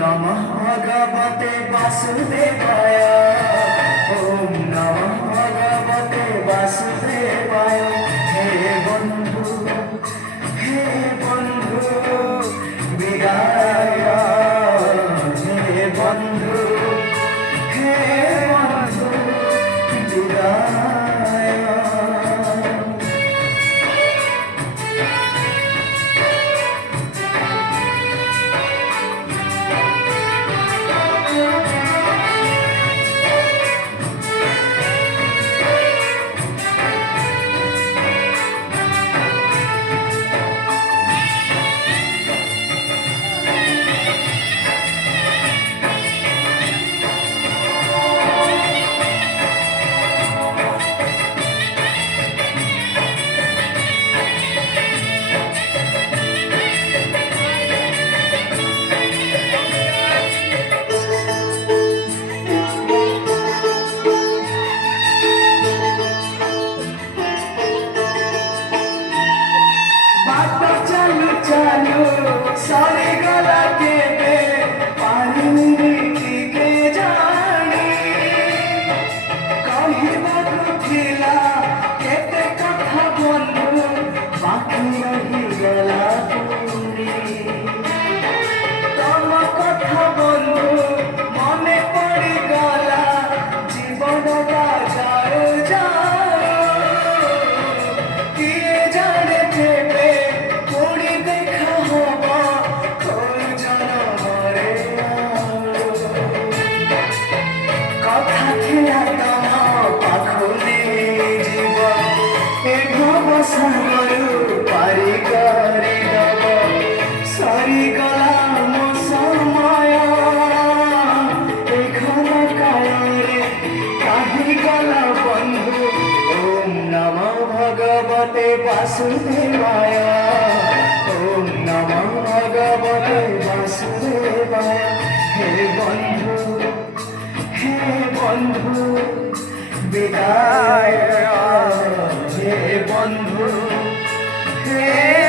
नमः भगवते वासुदेवाय। ओम नमः भगवते वासुदेवाय। हे बंधु विदाय। हे बंधु विदाय। सारे गला के पानी के जानी कहीं बदुथिला केते कथा बंधु बाकी रही गला पूरी तम कथा बंधु मने पड़ी गला जीवन बाजार जाओ किए जाने थे पूरी देखा होगा কথা খেলা তম পাখুলি জীব এ ভব সাগর পারি করে দব সরি গলা মো সময় এখন কায়রে কাহি গলা বন্ধু। ওম নমঃ ভগবতে বাসুদেবায়। ওম নমঃ ভগবতে বাসুদেবায়। হে বন্ধু विदाय। हे बंधु हे